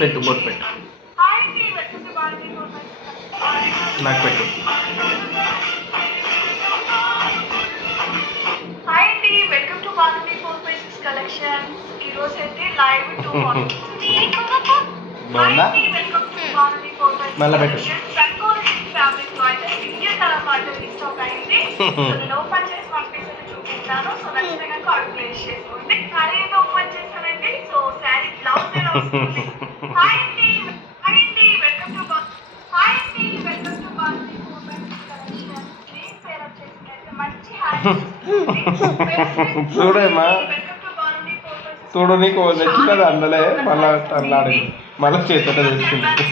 పెట్టు బొట్టు పెట్టు నాకు పెట్టు. హాయ్ అండి, వెల్కమ్ టు బాగుంది 4x6 కలెక్షన్స్. ఈ రోజు అయితే లైవ్ 2 బాగుందా? మళ్ళా పెట్టు. ఫ్యాబ్రిక్ లో అయితే ఇండియన్ కలర్ పార్టీ స్టాక్ అయింది. నేను ఓపెన్ చేసి పంపిస్తే చూపిస్తాను. సో నచ్చితే కనుక ఆర్డర్ ప్లేస్ చేసుకోండి. సారీ అయితే ఓపెన్ చేస్తానండి. సో శారీ బ్లౌజ్ ఎలా వస్తుంది. హాయ్ అండి, హాయ్ అండి, వెల్కమ్ టు హాయ్ అండి, వెల్కమ్ టు బాగుంది 4x6 కలెక్షన్స్. నేను పేరు వచ్చేసి అయితే మంచి హాయ్ చూడేమా చూడు, నీకు నచ్చుతుంది అందులో మళ్ళా అన్నాడు, మళ్ళీ చేతుట తెచ్చుకుంది.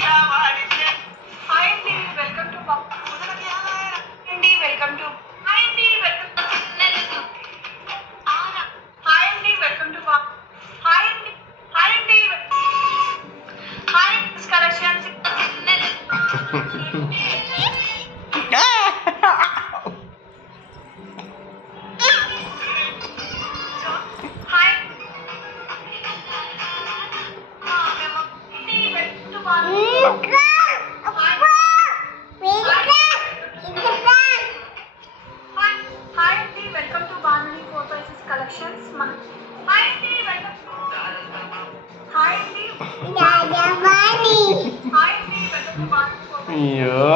అయ్యో,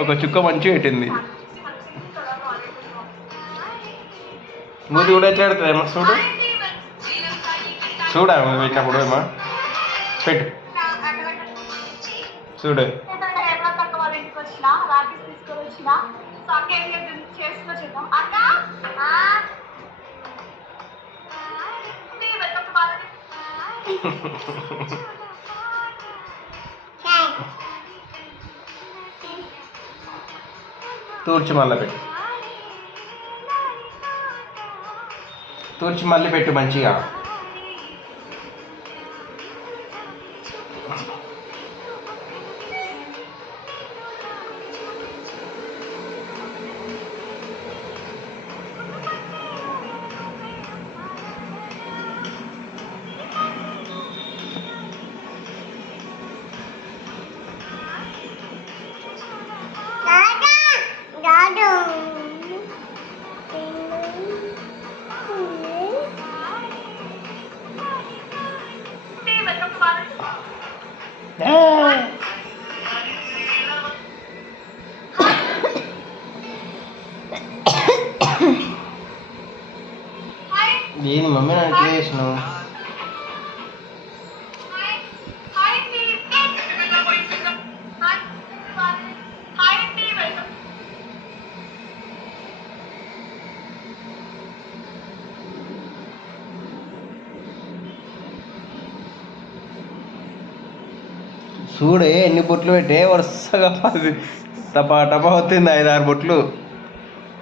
ఒక చుక్క మంచిగా పెట్టింది. మూతి కూడా ఎట్లా పెడుతుంది ఏమో చూడు, చూడా పెట్టినప్పుడు ఏమో పెట్టు చూడు. తూర్చి మళ్ళీ పెట్టు, తూర్చి మళ్ళీ పెట్టు మంచిగా. దేని మమ్మీ నన్ను ఎట్లా చేసినావు? చూడే ఎన్ని బొట్లు పెట్టే వరుసగా 10 టపా టపా అవుతుంది, 5-6 బొట్లు.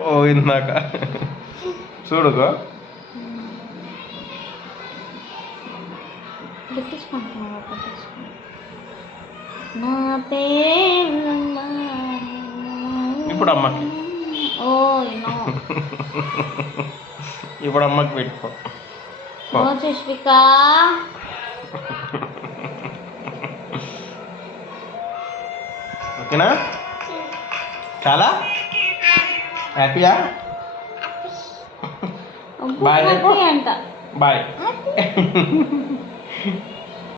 ఓ ఇందాక చూడుకో. ఇప్పుడు అమ్మకి, ఇప్పుడు అమ్మకి పెట్టుకో. ఓకేనా? చాలా హ్యాపీయా? Bye bye.